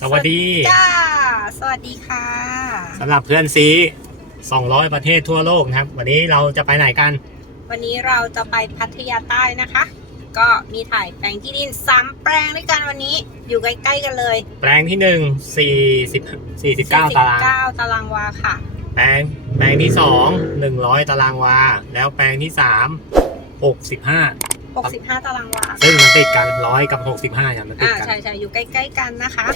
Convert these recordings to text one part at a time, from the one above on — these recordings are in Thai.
สวัสดีจ้า สวัสดีค่ะสำหรับเพื่อนซี200 ประเทศทั่วโลกนะครับ วันนี้เราจะไปไหนกัน วันนี้เราจะไปพัทยาใต้นะคะ ก็มีถ่ายแปลงที่ดินสามแปลงด้วยกันวันนี้อยู่ใกล้ๆกันเลย แปลงที่1 40 49 ตาราง49ตารางวาค่ะ แปลงแปลงที่ 2 100 ตารางวา แล้วแปลงที่ 3 65 65 ตารางวาซึ่งมันติดกันร้อยกับ 65อย่างมันติดอ่ากัน ใช่ใช่อยู่ใกล้ๆกันนะคะ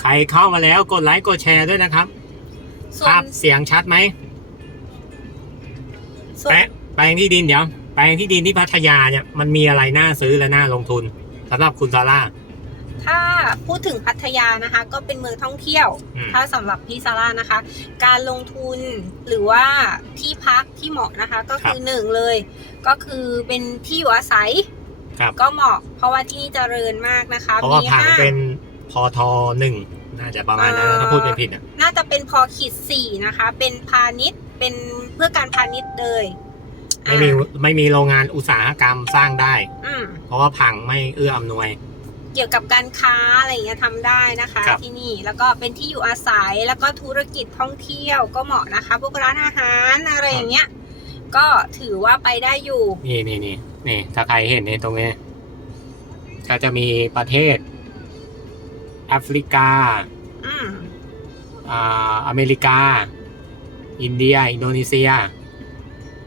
ใครเข้ามาแล้วกดไลค์กดแชร์ด้วยนะครับส่วภานพเสียงชัดไหมส่วแปลนงแปลงที่ดินเดี๋ยว แปลงที่ดินที่พัทยาเนี่ยมันมีอะไรน่าซื้อและน่าลงทุนสำหรับคุณซาร่า ถ้าพูดถึงพัทยานะคะ ก็เป็นเมืองท่องเที่ยว อืม ถ้าสำหรับพี่ซาร่านะคะ การลงทุนหรือว่าที่พักที่เหมาะนะคะ ก็คือหนึ่งเลย ก็คือเป็นที่อยู่อาศัยครับ ก็เหมาะ เพราะว่าที่นี่เจริญมากนะคะเพราะว่าผังห้ เป็นพอทอหนึ่งน่าจะประมาณนั้นนะถ้าพูดเป็นผิดอะ น่าจะเป็นพอขีดสี่นะคะ เป็นพาณิชย์ เป็นเพื่อการพาณิชย์เลยไม่มีอ่าไม่มีโรงงานอุตสาหกรรมสร้างได้ อืมเพราะว่าผังไม่เอื้ออำนวย เกี่ยวกับการค้าอะไรอย่างเงี้ยทำได้นะคะ ครับ ที่นี่แล้วก็เป็นที่อยู่อาศัยแล้วก็ธุรกิจท่องเที่ยวก็เหมาะนะคะ พวกร้านอาหารอะไรอย่างเงี้ยก็ถือว่าไปได้อยู่ นี่นี่นี่นี่ ถ้าใครเห็นในตรงนี้ ก็จะมีประเทศ แอฟริกา อืมอ่าอเมริกา อินเดีย อินโดนีเซีย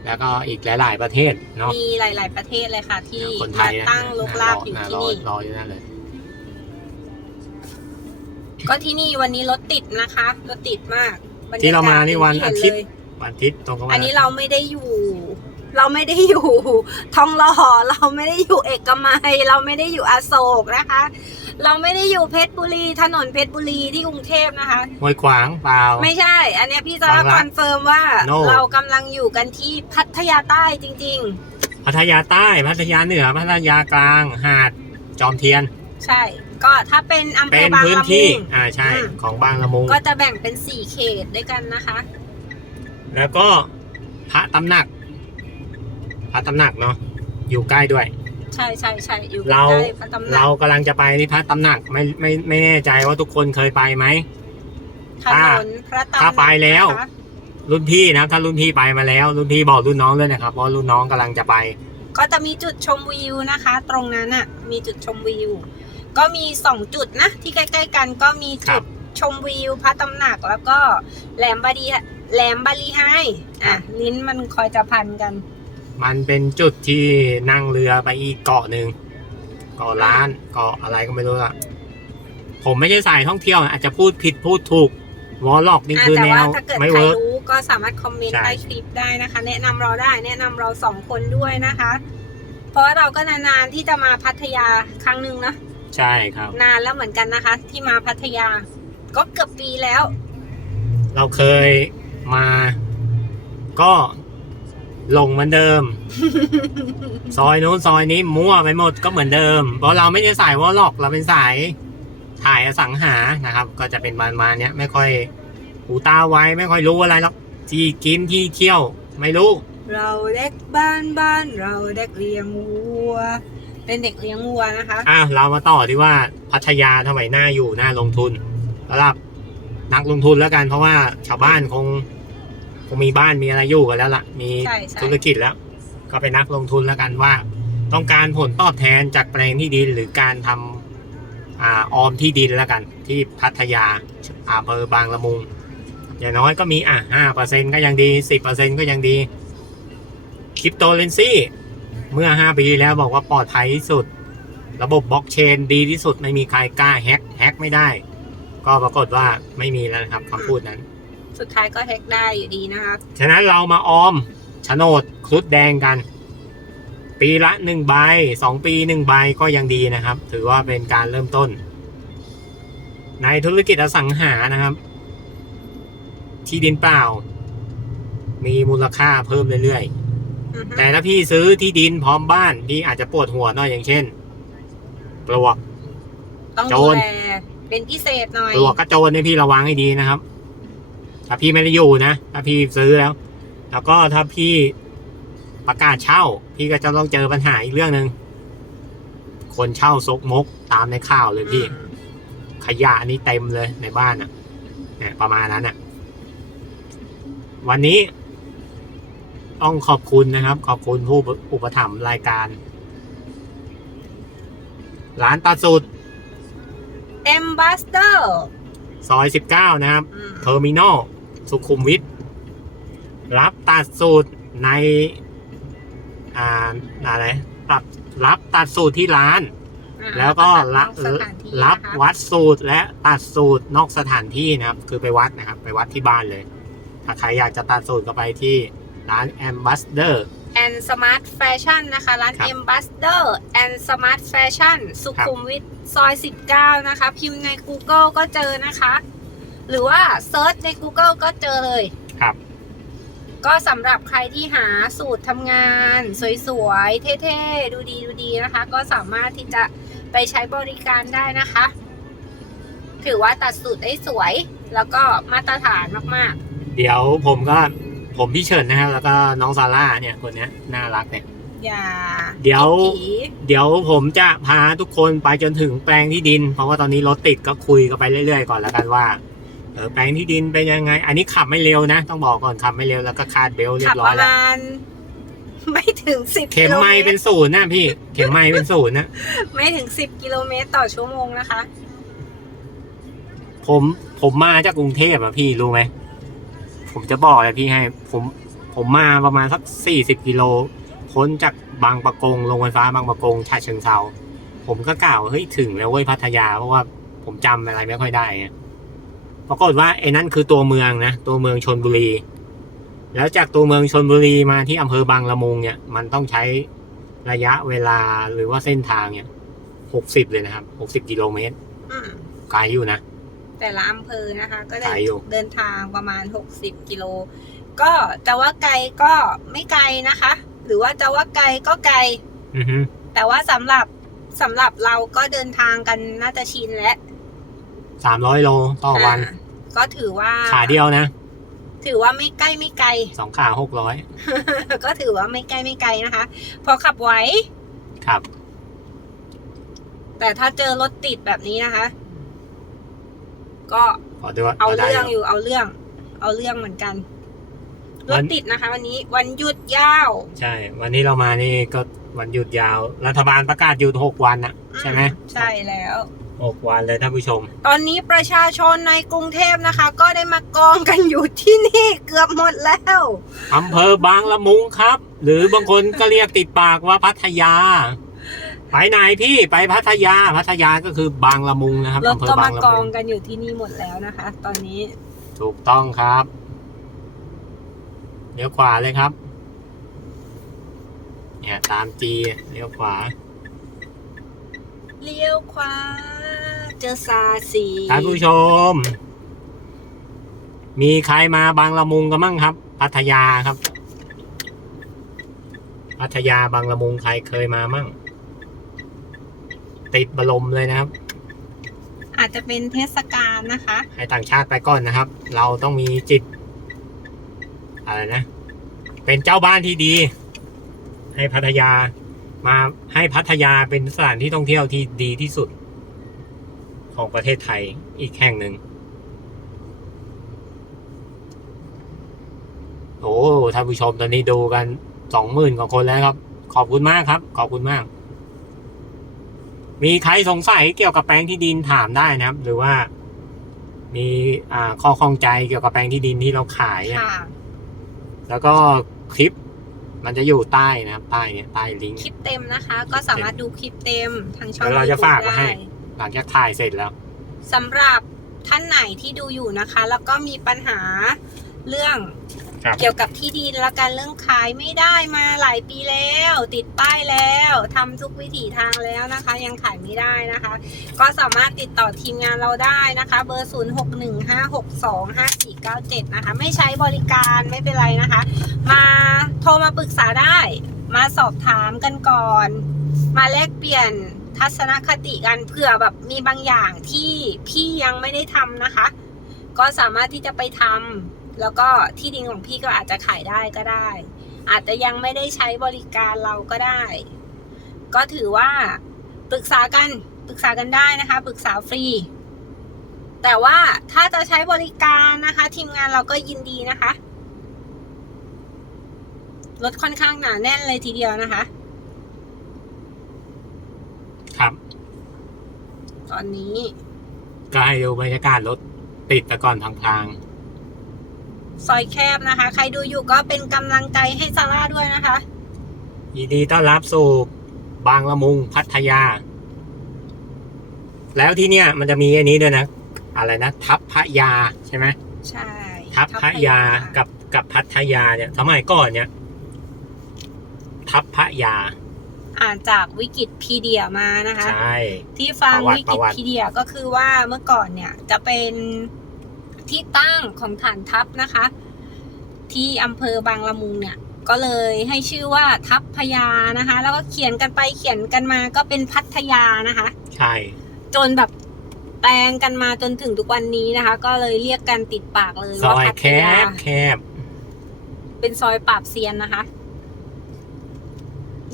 แล้วก็อีกหลาย ๆ ประเทศเนาะมีหลาย ๆ ประเทศเลยค่ะ ที่คนไทมายนะตั้งลกลากอยู่รที่นี่รออยู่นั่นเลย ก็ที่นี่วันนี้รถติดนะคะรถติดมากบยกศที่เรามานี่วันที่อาเห็ทิตย์เลยวันอาทิตย์ตรงกับวัอันนนี้เราไม่ได้อยู่ เราไม่ได้อยู่ ทองหล่อเราไม่ได้อยู่เอกมัย เราไม่ได้อยู่อโศกนะคะ เราไม่ได้อยู่เพชรบุรีถนนเพชรบุรีที่กรุงเทพนะคะห้วยขวางเปล่า ไม่ใช่ อันเนี้ยพี่จะบางรักคอนเฟิร์มว่า No เรากำลังอยู่กันที่พัทยาใต้จริงพัทยาใต้พัทยาเหนือพัทยากลางหาดจอมเทียนๆใช่ ก็ถ้าเป็นอำเภเป็อนบางพื้นละมุที่ งอ่าใช่อืมของบางละมุง ก็จะแบ่งเป็นสี่เขตด้วยกันนะคะ แล้วก็พระตำหนัก พระตำหนักเนาะอยู่ใกล้ด้วย ใช่ใช่ใช่อยู่ใกเราล้ๆพระตำหนัเรากกำลังจะไปที่พระตำหนักไม่ไม่ไม่แน่ใจว่าทุกคนเคยไปไหม ถนนพระตำหนักถ้าไปแล้ว นะคะรุ่นพี่นะถ้ารุ่นพี่ไปมาแล้ว รุ่นพี่บอกรุ่นน้องเลยนะครับเพราะรุ่นน้องกำลังจะไป ก็จะมีจุดชมวิวนะคะ ตรงนั้นอะ มีจุดชมวิว ก็มีสองจุดนะ ที่ใกล้ ๆ กันก็มีครัจุบดชมวิวพระตำหนักแล้วก็แหลมบารีแหลมบารีไฮอะลิ้นมันคอยจะพันกัน มันเป็นจุดที่นั่งเรือไปอีกเกาะหนึ่งเกาะล้านเกาะอะไรก็ไม่รู้อะผมไม่ใช่สายท่องเที่ยวนะอาจจะพูดผิดพูดถูกวอลล็อกนี่อะคือแต่แนว่าวถ้าเกิดไม่ใครเวิร์ก รู้ก็สามารถคอมเมนต์ใช่ใต้คลิปได้นะคะ แนะนำเราได้แนะนำเราสองคนด้วยนะคะ เพราะว่าเราก็นานๆที่จะมาพัทยาครั้งหนึ่งนะ ใช่ครับ นานแล้วเหมือนกันนะคะ ที่มาพัทยา ก็เกือบปีแล้ว เราเคยมาก็ลงเหมือนเดิม ซอยนู้นซอยนี้มั่วไปหมดก็เหมือนเดิม เพราะเราไม่ใช่สายวอลล็อก เราเป็นสายถ่ายอสังหานะครับ ก็จะเป็นประมาณเนี้ย ไม่ค่อยหูตาไวไม่ค่อยรู้อะไรหรอกที่กินที่เที่ยว ไม่รู้ เราเด็กบ้านบ้านเราเด็กเลี้ยงวัว เป็นเด็กเลี้ยงวัวนะคะ อะเรามาต่อที่ว่าพัทยาทำไมน่าอยู่น่าลงทุนสำหรับนักลงทุนแล้วกัน เพราะว่าชาวบ้านคงคงมีบ้านมีอะไรอยู่กันแล้วล่ะ มีใช่ใช่ ธุรกิจแล้ว ก็เป็นนักลงทุนแล้วกันว่า ต้องการผลตอบแทนจากแปลงที่ดินหรือการทำอ่าออมที่ดินแล้วกัน ที่พัทยาอำเภอบางละมุง อย่างน้อยก็มีอะห้าเปอร์เซ็นก็ยังดีสิบเปอร์เซ็นก็ยังดีคริปโตเลนซี่ เมื่อ 5 ปีที่แล้วบอกว่าปลอดภัยที่สุด ระบบบล็อกเชนดีที่สุดไม่มีใครกล้าแฮ็กแฮ็กไม่ได้ ก็ปรากฏว่าไม่มีแล้วนะครับคำพูดนั้น สุดท้ายก็แฮกได้อยู่ดีนะคะฉะนั้นเรามาออมโฉนดครุฑแดงกัน ปีละหนึ่งใบสองปีหนึ่งใบก็ยังดีนะครับ ถือว่าเป็นการเริ่มต้น ในธุรกิจอสังหานะครับ ที่ดินเปล่า มีมูลค่าเพิ่มเรื่อยๆ อือฮึแต่ถ้าพี่ซื้อที่ดินพร้อมบ้านพี่อาจจะปวดหัวหน่อยอย่างเช่นปลวก ต้องโจดูร แลเป็นพิเศษหน่อยปลวกกระโจนเนี่ยพี่ระวังให้ดีนะครับ ถ้าพี่ไม่ได้อยู่นะ ถ้าพี่ซื้อแล้ว แล้วก็ถ้าพี่ประกาศเช่า พี่ก็จะต้องเจอปัญหาอีกเรื่องหนึ่ง คนเช่าซกมกตามในข่าวเลยพี่อืมขขยะนี่เต็มเลยในบ้านอะเนี่ยประมาณนั้นอะ วันนี้ ต้องขอบคุณนะครับ ขอบคุณผู้อุปถัมภ์รายการ ร้านตัดสูตรเอมบัสเตอร์ ซอย 19 นะครับ เทอร์มินอล สุขุมวิท รับตัดสูตรใน อ่า อะไรรับรับตัดสูตรที่ร้าน แล้วก็รับสถานที่รับนะคะวัดสูตรและตัดสูตรนอกสถานที่นะครับ คือไปวัดนะครับ ไปวัดที่บ้านเลย ถ้าใครอยากจะตัดสูตรก็ไปที่ ร้าน Ambassador and Smart Fashion นะคะ ร้าน ครับ Ambassador and Smart Fashion สุขุมวิทซอย 19 นะคะ พิมพ์ใน Google ก็เจอนะคะ หรือว่าเซิร์ชใน Google ก็เจอเลย ครับ ก็สำหรับใครที่หาสูตรทำงาน สวยๆ เท่ๆ ดูดีดูดีนะคะ ก็สามารถที่จะไปใช้บริการได้นะคะ ถือว่าตัดสูตรได้สวย แล้วก็มาตรฐานมากเดี๋ยวผมก็ ผมพี่เฉินนะครับแล้วก็น้องซาร่าเนี่ยคนเนี้ยน่ารักเนี่ยๆอย่าเดี๋ยวผีเดี๋ยวผมจะพาทุกคนไปจนถึงแปลงที่ดิน เพราะว่าตอนนี้รถติดก็คุยกันไปเรื่อยๆก่อนแล้วกันว่าเออแปลงที่ดินเป็นยังไง อันนี้ขับไม่เร็วนะ ต้องบอกก่อนขับไม่เร็วแล้วก็คาดเบลต์เรียขับบร้ปอยระแล้ว มาณ ไม่ถึงสิบเข็มไม้เป็นศูนย์นะพี่ เข็มไม้เป็นศูนย์นะ ไม่ถึงสิบกิโลเมตรต่อชั่วโมงนะคะ ผมผมมาจากกรุงเทพอะพี่รู้ไหม ผมจะบอกเลยพี่ให้ ผมผมมาประมาณสักสี่สิบกิโลพ้นจากบางประกงลงไฟฟ้าบางประกงชาเชิงเซาผมก็กล่าวเฮ้ยถึงแล้วเว้ยพัทยาเพราะว่าผมจำอะไรไม่ค่อยได้ไงปรากฏว่าไอ้นั่นคือตัวเมืองนะตัวเมืองชนบุรี แล้วจากตัวเมืองชนบุรีมาที่อำเภอบางละมุงเนี่ย มันต้องใช้ระยะเวลาหรือว่าเส้นทางเนี่ยหกสิบเลยนะครับหกสิบกิโลเมตรอืมไกลอยู่นะ แต่ละอำเภอนะคะ ก็ไกได้ลอยู่เดินทางประมาณ 60 กิโล ก็จะว่าไกลก็ไม่ไกลนะคะ หรือว่าจะว่าไกลก็ไกลอือฮึแต่ว่าสำหรับสำหรับเราก็เดินทางกันน่าจะชินแล้วสามร้อยโลต่อวันอ่าก็ถือว่าขาเดียวนะ ถือว่าไม่ใกล้ไม่ไกลสองขาหกร้อยก็ถือว่าไม่ใกล้ไม่ไกลนะคะ พอขับไหวครับ แต่ถ้าเจอรถติดแบบนี้นะคะ ก็ขอดูว่าเอาได้เรื่องอยู่เอาเรื่อง เอาเรื่องเหมือนกันรวัถนติดนะคะ วันนี้วันหยุดยาว ใช่ วันนี้เรามานี่ก็วันหยุดยาว รัฐบาลประกาศหยุดหกวันนะใช่ไหมใช่แล้วหกวันเลยท่านผู้ชม ตอนนี้ประชาชนในกรุงเทพนะคะ ก็ได้มากองกันอยู่ที่นี่เกือบหมดแล้วอำเภอบางละมุงครับ หรือบางคนก็เรียกติดปากว่าพัทยา ไปไหนพี่ไปพัทยาพัทยาก็คือบางละมุงนะครับรถอำเภก็อบามางละกมุองงกันอยู่ที่นี่หมดแล้วนะคะ ตอนนี้ถูกต้องครับเลี้ยวขวาเลยครับ เนี่ยตามจีเลี้ยวขวาเลี้ยวขวาเจอซาสีท่านผู้ชม มีใครมาบางละมุงกันมั่งครับ พัทยาครับ พัทยาบางละมุงใครเคยมามั่ง ติดบรมเลยนะครับ อาจจะเป็นเทศกาลนะคะ ให้ต่างชาติไปก่อนนะครับ เราต้องมีจิตอะไรนะ เป็นเจ้าบ้านที่ดี ให้พัทยา มาให้พัทยาเป็นสถานที่ท่องเที่ยวที่ดีที่สุด ของประเทศไทยอีกแห่งหนึ่งโอ้ท่านผู้ชมตอนนี้ดูกันสองหมื่นกว่าคนแล้วครับ ขอบคุณมากครับ ขอบคุณมาก มีใครสงสัยเกี่ยวกับแปลงที่ดินถามได้นะครับ หรือว่า มีอ่าข้อข้องใจเกี่ยวกับแปลงที่ดินที่เราขายอะค่ะแล้วก็คลิปมันจะอยู่ใต้นะครับใต้เนี่ยใต้ลิงก์คลิปเต็มนะคะ ก็สามารถดูคลิปเต็มทางช่องเดี๋ยวเราจะ YouTube ฝากไว้ให้ได้หลังจากถ่ายเสร็จแล้ว สำหรับท่านไหนที่ดูอยู่นะคะ แล้วก็มีปัญหาเรื่อง ครับ เกี่ยวกับที่ดินและการเรื่องขายไม่ได้มาหลายปีแล้ว ติดป้ายแล้วทำทุกวิถีทางแล้วนะคะ ยังขายไม่ได้นะคะ ก็สามารถติดต่อทีมงานเราได้นะคะ เบอร์ 0615625497 นะคะ ไม่ใช้บริการไม่เป็นไรนะคะ มาโทรมาปรึกษาได้ มาสอบถามกันก่อน มาแลกเปลี่ยนทัศนคติกันเผื่อแบบมีบางอย่างที่พี่ยังไม่ได้ทำนะคะ ก็สามารถที่จะไปทำ แล้วก็ที่ดินของพี่ก็อาจจะขายได้ก็ได้ อาจจะยังไม่ได้ใช้บริการเราก็ได้ ก็ถือว่าปรึกษากันปรึกษากันได้นะคะ ปรึกษาฟรี แต่ว่าถ้าจะใช้บริการนะคะ ทีมงานเราก็ยินดีนะคะรถค่อนข้างหนาแน่นเลยทีเดียวนะคะ ครับ ตอนนี้ก็ให้ดูบรรยากาศรถติดแต่ก่อนทางทาง ซอยแคบนะคะ ใครดูอยู่ก็เป็นกำลังใจให้ซาร่าด้วยนะคะ ยินดีต้อนรับสู่บางละมุงพัทยา แล้วที่เนี่ยมันจะมีอันนี้ด้วยนะ อะไรนะ ทัพพระยาใช่ไหมใช่ทัพพระยากับกับพัทยาเนี่ยสมัยก่อนเนี่ย ทัพพระยา อ่านจากวิกิพีเดียมานะคะ ใช่ ที่ฟังประวัติวิปกิระวัติพีเดียก็คือว่าเมื่อก่อนเนี่ยจะเป็น ที่ตั้งของฐานทัพนะคะ ที่อำเภอบางละมุงเนี่ยก็เลยให้ชื่อว่าทัพพยานะคะ แล้วก็เขียนกันไปเขียนกันมาก็เป็นพัทยานะคะ ใช่ จนแบบแปลงกันมาจนถึงทุกวันนี้นะคะ ก็เลยเรียกกันติดปากเลยซว่าอยพัแคทยาบแคบเป็นซอยปราบเซียนนะคะ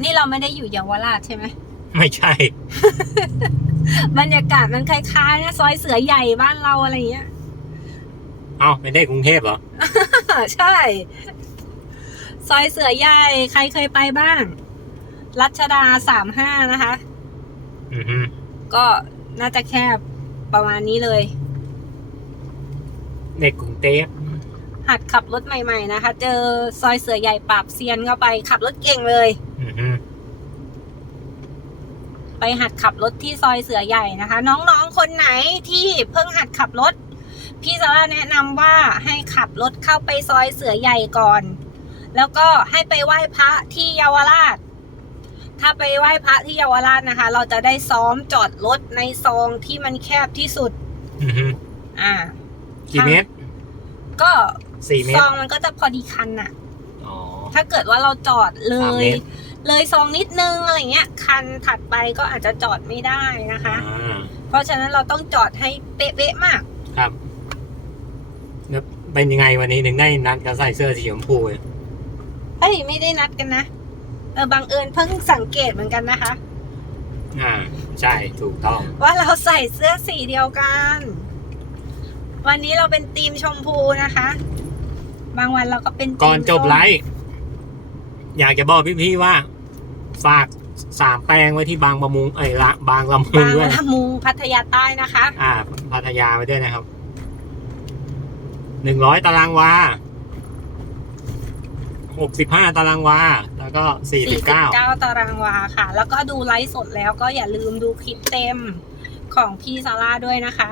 นี่เราไม่ได้อยู่เยาวราชใช่ไหม ไม่ใช่ บรรยากาศมันคล้ายๆนะซอยเสือใหญ่บ้านเราอะไรอย่างเงี้ยเอ้าไม่ได้กรุงเทพเหรอ ใช่ ซอยเสือใหญ่ใครเคยไปบ้าง รัชดาสามห้านะคะ อือฮึก็น่าจะแคบประมาณนี้เลย ในกรุงเทพหัดขับรถใหม่ ๆ นะคะ เจอซอยเสือใหญ่ปราบเซียนเข้าไปขับรถเก่งเลย อือฮึไปหัดขับรถที่ซอยเสือใหญ่นะคะ น้องๆคนไหนที่เพิ่งหัดขับรถ พี่ซาร่าแนะนำว่าให้ขับรถเข้าไปซอยเสือใหญ่ก่อน แล้วก็ให้ไปไหว้พระที่เยาวราช ถ้าไปไหว้พระที่เยาวราชนะคะ เราจะได้ซ้อมจอดรถในซองที่มันแคบที่สุด อือฮึอ่า กี่เมตรก็สี่เมตซรองมันก็จะพอดีคันน่ะ อ๋อ ถ้าเกิดว่าเราจอดเลสามย เมตร เลยซองนิดนึงอะไรเงี้ย คันถัดไปก็อาจจะจอดไม่ได้นะคะ อ่าเพราะฉะนั้นเราต้องจอดให้เป๊ะๆมาก ครับแล้ว เป็นยังไงวันนี้ถึงได้นัดกันใส่เสื้อสีชมพูเนี่ยเฮ้ยไม่ได้นัดกันนะ เออบังเอิญเพิ่งสังเกตเหมือนกันนะคะ อ่า ใช่ถูกต้อง ว่าเราใส่เสื้อสีเดียวกัน วันนี้เราเป็นทีมชมพูนะคะ บางวันเราก็เป็นธีมก่อนจบส้มไลฟ์อยากจะบอกพี่ๆว่า ฝากสามแปลงไว้ที่บางประมุงเอ้ยละบางละมุงบางด้วย ละมุงพัทยาใต้นะคะ อ่าพัทยาไว้ด้วยนะครับ หนึ่งร้อยตารางวาหกสิบห้าตารางวา แล้วก็สี่สิบเก้า49ตารางวาค่ะ แล้วก็ดูไลฟ์สดแล้วก็อย่าลืมดูคลิปเต็มของพี่ซาร่าด้วยนะคะ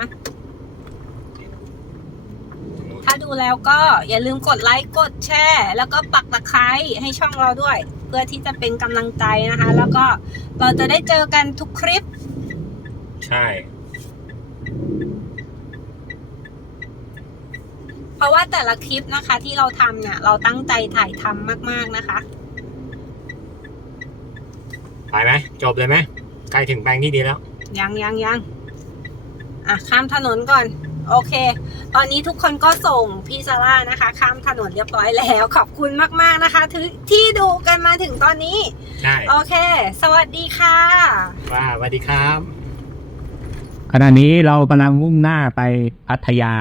ถ้าดูแล้วก็อย่าลืมกดไลค์กดแชร์แล้วก็ปักตะไคร้ให้ช่องเราด้วย เพื่อที่จะเป็นกำลังใจนะคะ แล้วก็เราจะได้เจอกันทุกคลิป ใช่ เพ ราะว่าแต่ละคลิปนะคะที่เราทำเนี่ยเราตั้งใจถ่ายทำมากๆนะคะไปไหมจบเลยไหมใกล้ถึงแปลงที่ดีแล้ว ยังยังยังอะข้ามถนนก่อน โอเค ตอนนี้ทุกคนก็ส่งพี่ซาร่านะคะ ข้ามถนนเรียบร้อยแล้ว ขอบคุณมากๆนะคะที่ที่ดูกันมาถึงตอนนี้ใช่โอเค สวัสดีค่ะว่าสวัสดีครับขณะนี้เรากำลังมุ่งหน้าไปพัทยา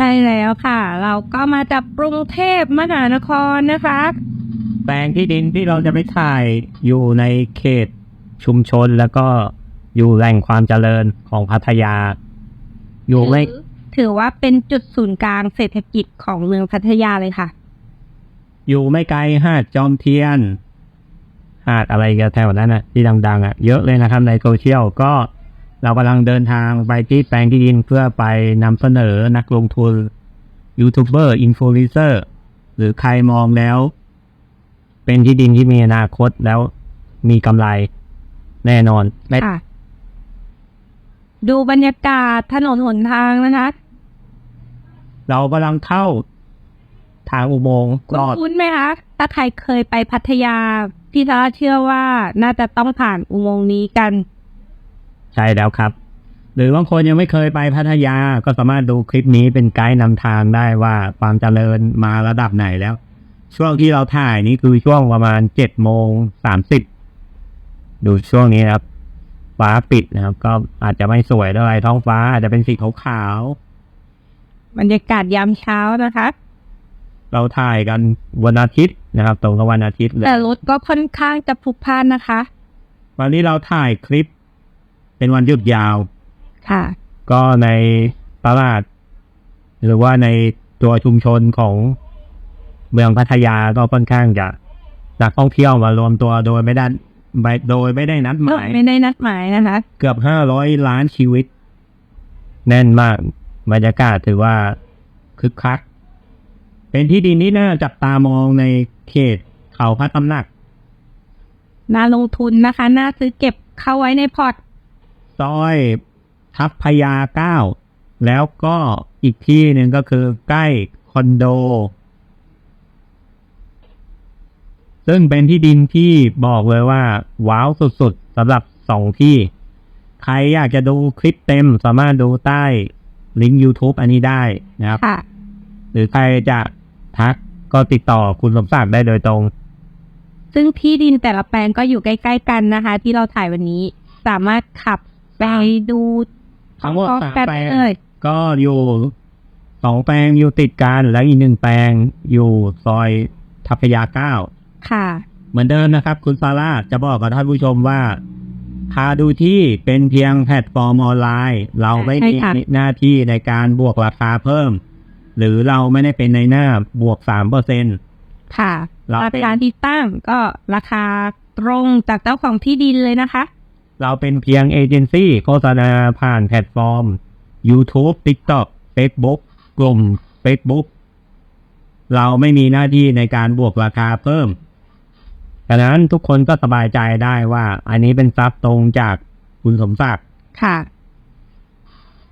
ใช่แล้วค่ะ เราก็มาจากกรุงเทพมหานครนะคะ แปลงที่ดินที่เราจะไปถ่ายอยู่ในเขตชุมชนแล้วก็อยู่แหล่งความเจริญของพัทยา อยู่ไม่ถือว่าเป็นจุดศูนย์กลางเศรษฐกิจของเมืองพัทยาเลยค่ะ อยู่ไม่ไกลหาดจอมเทียน หาดอะไรกันแถวนั้นอะที่ดัง ๆ อะ เยอะเลยนะครับในโซเชียลก็ เรากำลังเดินทางไปที่แปลงที่ดินเพื่อไปนำเสนอนักลงทุนยูทูบเบอร์อินฟลูเอนเซอร์หรือใครมองแล้ว เป็นที่ดินที่มีอนาคตแล้วมีกำไรแน่นอนและค่ะดูบรรยากาศถนนหนทางนะคะ เรากำลังเข้าทางอุโมงค์ลอดคุ้นไหมคะ ถ้าใครเคยไปพัทยา พี่ซาร่าเชื่อว่าน่าจะต้องผ่านอุโมงค์นี้กัน ใช่แล้วครับ หรือบางคนยังไม่เคยไปพัทยาก็สามารถดูคลิปนี้เป็นไกด์นำทางได้ว่าความเจริญมาระดับไหนแล้ว ช่วงที่เราถ่ายนี้คือช่วงประมาณเจ็ดโมงสามสิบดูช่วงนี้นะครับฟ้าปิดนะครับ ก็อาจจะไม่สวยเท่าไหร่ท้องฟ้าอาจจะเป็นสีขาวบรรยากาศยามเช้านะคะๆเราถ่ายกันวันอาทิตย์นะครับ ตรงกับวันอาทิตย์เลยแต่รถก็ค่อนข้างจะพลุกพล่านนะคะ วันนี้เราถ่ายคลิป เป็นวันหยุดยาว ค่ะ ก็ในตลาด หรือว่าในตัวชุมชนของเมืองพัทยาก็ค่อนข้างจะนักท่องเที่ยวมารวมตัวโดยไม่ได้ไม่โดยไม่ได้นัดหมาย ไม่ได้นัดหมายนะคะ เกือบห้าร้อยล้านชีวิต แน่นมากบรรยากาศถือว่าคึกคัก เป็นที่ดินที่น่าจับตามองในเขตเขาพระตำหนัก น่าลงทุนนะคะ น่าซื้อเก็บเข้าไว้ในพอร์ต ซอยทัพพยาเก้าแล้วก็อีกที่หนึ่งก็คือใกล้คอนโด ซึ่งเป็นที่ดินที่บอกเลยว่า ว้าวสุดๆสำหรับสองที่ ใครอยากจะดูคลิปเต็มสามารถดูใต้ลิงก์ YouTube อันนี้ได้นะครับค่ะหรือใครจะทักก็ติดต่อคุณสมศักดิ์ได้โดยตรง ซึ่งที่ดินแต่ละแปลงก็อยู่ใกล้ ๆ กันนะคะ ที่เราถ่ายวันนี้สามารถขับ ไปดูทั้งหมดพร้อสามกันแปลงเลยก็อยู่สองแปลงอยู่ติดกันแล้วอีกหนึ่งแปลงอยู่ซอยทัพยาเก้าค่ะ เหมือนเดิมนะครับ คุณซาร่าจะบอกกับท่านผู้ชมว่าพาดูที่เป็นเพียงแพลตฟอร์มออนไลน์ เราไม่มีใช่ค่ะหน้าที่ในการบวกราคาเพิ่ม หรือเราไม่ได้เป็นในหน้าบวกสามเปอร์เซ็นค่ะเราราเป็นคาที่ตั้งก็ราคาตรงจากเจ้าของที่ดินเลยนะคะ เราเป็นเพียงเอเจนซี่โฆษณาผ่านแพลตฟอร์ม YouTube TikTok Facebook กลุ่ม Facebook เราไม่มีหน้าที่ในการบวกราคาเพิ่มดังนั้นทุกคนก็สบายใจได้ว่า อันนี้เป็นทรัพย์ตรงจากคุณสมศักดิ์ค่ะ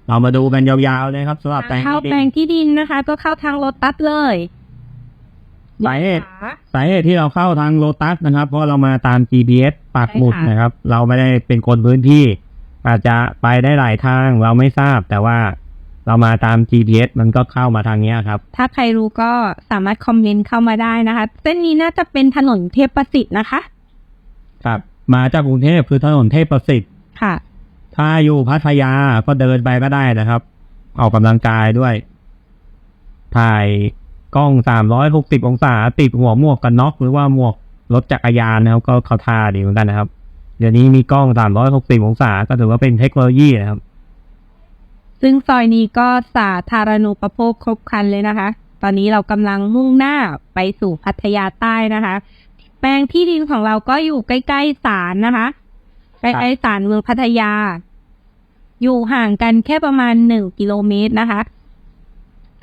เรามาดูกันยาวๆเลยครับสำหรับแปลงเข้าที่แปลดิงนที่ดินนะคะ ก็เข้าทางโลตัสเลย สาเหตุสาเหตุที่เราเข้าทางโลตัสนะครับ เพราะเรามาตาม GPS ปักหมุดใช่ค่ะนะครับ เราไม่ได้เป็นคนพื้นที่ อาจจะไปได้หลายทางเราไม่ทราบ แต่ว่าเรามาตาม GPS มันก็เข้ามาทางเนี้ยครับ ถ้าใครรู้ก็สามารถคอมเมนต์เข้ามาได้นะคะเส้นนี้น่าจะเป็นถนนเทพประสิทธิ์นะคะ ครับ มาจากกรุงเทพคือถนนเทพประสิทธิ์ค่ะ ถ้าอยู่พัทยาก็เดินไปก็ได้นะครับ ออกกำลังกายด้วยถ่าย กล้องสามร้อยหกสิบองศาติดหัวหมวกกันน็อกหรือว่าหมวกรถจักรยานนะครับ ก็เข้าท่าดีเหมือนกันนะครับ เดี๋ยวนี้มีกล้องสามร้อยหกสิบองศาก็ถือว่าเป็นเทคโนโลยีนะครับ ซึ่งซอยนี้ก็สาธารณูปโภคครบครันเลยนะคะ ตอนนี้เรากำลังมุ่งหน้าไปสู่พัทยาใต้นะคะแปลงที่ดินของเราก็อยู่ใกล้ๆศาลนะคะใกล้ๆศาลเมืองพัทยา อยู่ห่างกันแค่ประมาณหนึ่งกิโลเมตรนะคะ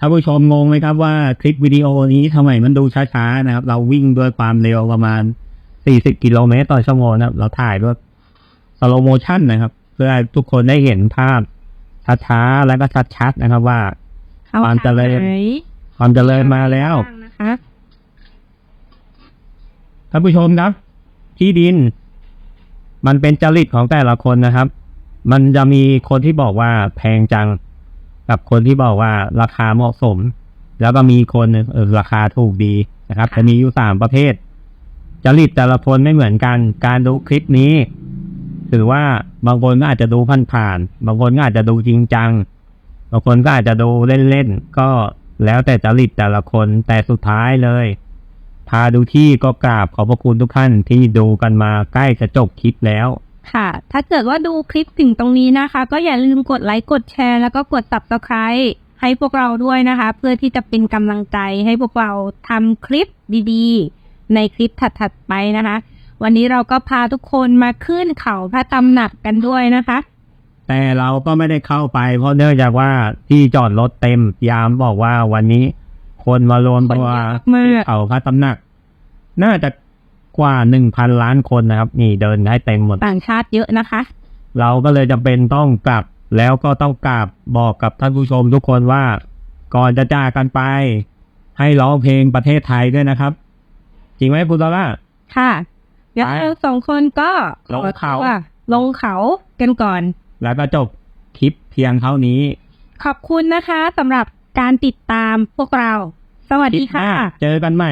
ท่านผู้ชมงงไหมครับว่าคลิปวิดีโอนี้ทำไมมันดูช้าๆนะครับ เราวิ่งด้วยความเร็วประมาณ 40 กิโลเมตรต่อชั่วโมงนะครับ เราถ่ายด้วยสโลโมชันนะครับ เพื่อให้ทุกคนได้เห็นภาพช้าๆแล้วก็ชัดๆนะครับว่าเข้าความเจริญทางไหนความเจริญมาแล้วนะคะท่านผู้ชมครับ ที่ดิน มันเป็นจริตของแต่ละคนนะครับ มันจะมีคนที่บอกว่าแพงจัง กับคนที่บอกว่าราคาเหมาะสม แล้วก็มีคนหนึ่งเออราคาถูกดีนะครับ จะมีอยู่สามประเภท จริตแต่ละคนไม่เหมือนกัน การดูคลิปนี้ถือว่าบางคนก็อาจจะดูผ่านๆบางคนก็อาจจะดูจริงจัง บางคนก็อาจจะดูเล่นๆก็แล้วแต่จริตแต่ละคนแต่สุดท้ายเลย พาดูที่ก็กราบขอบพระคุณทุกท่านที่ดูกันมาใกล้จะจบคลิปแล้ว ค่ะ ถ้าเกิดว่าดูคลิปถึงตรงนี้นะคะ ก็อย่าลืมกดไลค์กดแชร์แล้วก็กด subscribe ให้พวกเราด้วยนะคะ เพื่อที่จะเป็นกำลังใจให้พวกเราทำคลิปดีๆ ในคลิปถัดๆไปนะคะ วันนี้เราก็พาทุกคนมาขึ้นเขาพระตำหนักกันด้วยนะคะ แต่เราก็ไม่ได้เข้าไป เพราะเนื่องจากว่าที่จอดรถเต็มยามบอกว่าวันนี้ คนมารวมตัวคนเยอะมากที่เขาพระตำหนัก น่าจะ กว่าหนึ่งพันล้านคนนะครับ นี่เดินให้เต็มหมด ต่างชาติเยอะนะคะ เราก็เลยจำเป็นต้องกลับแล้วก็ต้องกราบบอกกับท่านผู้ชมทุกคนว่า ก่อนจะจากกันไป ให้ร้องเพลงประเทศไทยด้วยนะครับ จริงไหมคุณตอล่า ค่ะ เดี๋ยวไปเราสองคนก็ลงเขา ขอตัวลงเขากันก่อน แล้วก็จบคลิปเพียงเท่านี้ ขอบคุณนะคะสำหรับการติดตามพวกเรา สวัสคลิดีปหน้าค่ะ เจอกันใหม่